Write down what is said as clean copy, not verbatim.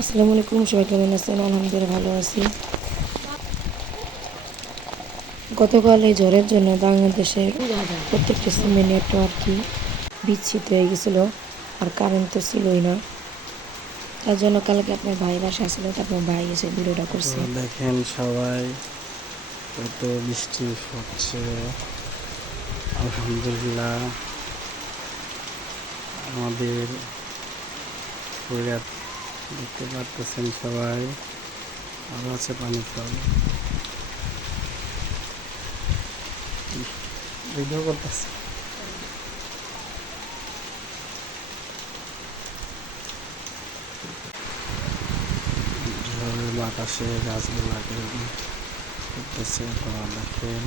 আসসালামু আলাইকুম, সবাই কেমন আছেন? আলহামদুলিল্লাহ ভালো আছি। গতকাল এই ঝড়ের জন্য বাংলাদেশের প্রত্যেকটা সিমের নেটওয়ার্কই বিচ্ছিন্ন হয়ে গেছিলো, আর কারেন্ট তো ছিলই না। তার জন্য কালকে আপনার ভাই বাসা আসছিল, তারপর ভাই এসে ভিডিওটা তো করছে। দেখেন সবাই কত বৃষ্টি হচ্ছে। আলহামদুলিল্লাহ আমাদের দেখতে পারতেছেন সবাই, আরো আছে পানি ফল ভিডিও করতেছে। ঝড়ের বাতাসে গাছগুলাকে করতেছে, তো দেখেন